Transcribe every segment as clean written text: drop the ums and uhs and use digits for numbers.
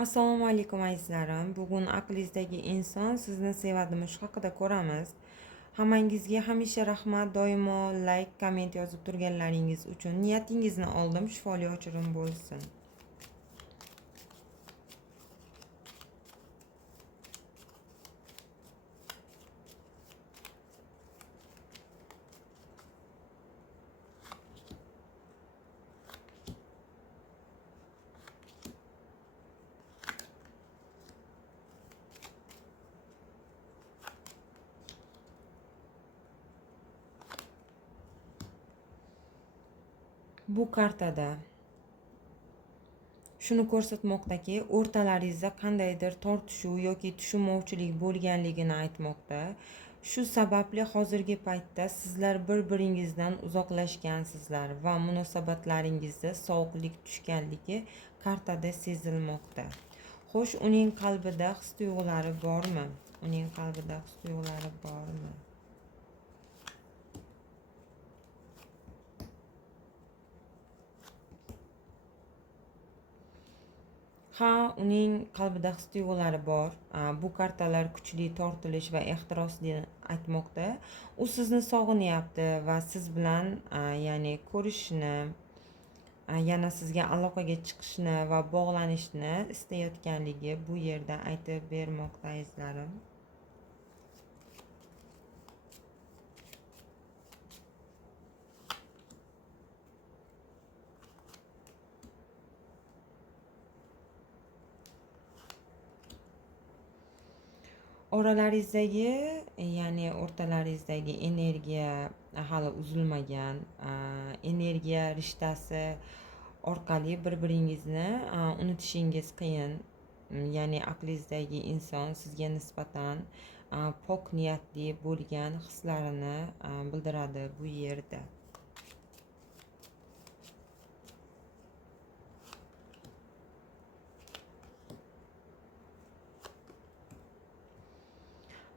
Assalomu alaykum azizlarim. Bugun aqlingizdagi inson sizni sevadimi shu haqida ko'ramiz. Hammangizga hamisha rahmat, doimo like, komment yozib turganlaringiz uchun. Niyatingizni oldim, shifoli ochirim bo'lsin. Bu kartada shuni ko'rsatmoqdaki, o'rtalaringizda qandaydir tortishuv yoki tushunmovchilik bo'lganligini aytmoqda. Shu sababli hozirgi paytda sizlar bir-biringizdan uzoqlashgansizlar va munosabatlaringizda sovuqlik tushganligi kartada sezilmoqda. Xo'sh, uning qalbida his-tuyg'ulari bormi? Uning qalbida his-tuyg'ulari bormi? Ha, uning qalbida his-tuyg'ulari bor. Bu kartalar kuchli tortilish va ehtirosni aytmoqda. U sizni sog'inyapti va siz bilan ya'ni ko'rishishni, yana sizga aloqaga chiqishni va bog'lanishni istayotganligi bu yerda aytib bermoqda azizlarim. Oralaringizdagi, ya'ni o'rtalaringizdagi energiya hali uzilmagan, energiya rishtasi orqali bir-biringizni unutishingiz qiyin. Ya'ni aqlingizdagi inson sizga nisbatan pok niyatli bo'lgan hislarini bildiradi bu yerda.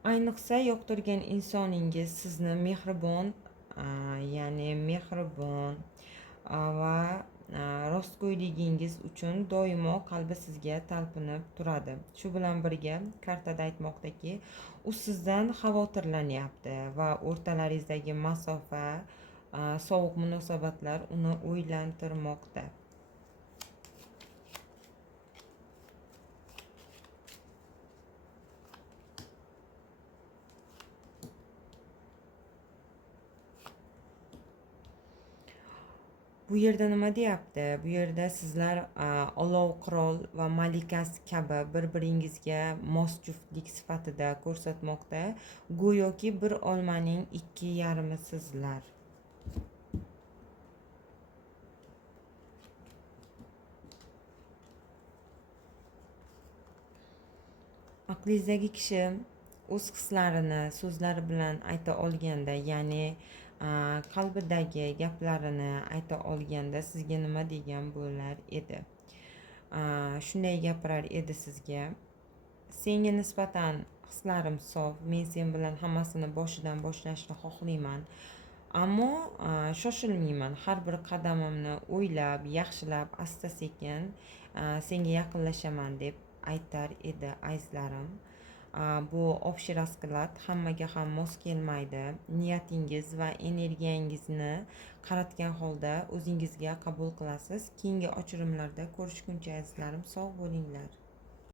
Ayniqsa yoqtirgan insoningiz sizni mehribon, ya'ni mehribon va rostgo'yligingiz uchun doimo qalbi sizga talpinib turadi. Shu bilan birga kartada aytmoqdaki, u sizdan xavotirlanyapti va o'rtalaringizdagi masofa, sovuq munosabatlar uni o'ylantirmoqda. Bu yerda nima deyapti? Bu yerda sizlar olov qirol va malikasi kabi bir-biringizga mos juftlik sifatida ko'rsatmoqda. Go'yoki bir olmaning ikki yarmisizlar. Aqlingizdagi kishi o'z hislarini so'zlari bilan ayta olganda, ya'ni qalbidagi gaplarini ayta olganda sizga nima degan bo'lar edi? Shunday gapirar edi sizga: senga nisbatan hislarim sof, men sen bilan hammasini boshidan boshlashni xohlayman, ammo shoshilmayman. Har bir qadamimni o'ylab, yaxshilab, asta-sekin senga yaqinlashaman deb aytar edi azizlarim. Bu общий расклад hammaga ham mos kelmaydi. Niyatingiz va energiyangizni qaratgan holda o'zingizga qabul qilasiz. Keyingi ochirimlarda ko'rishguncha azizlarim, sog' bo'linglar.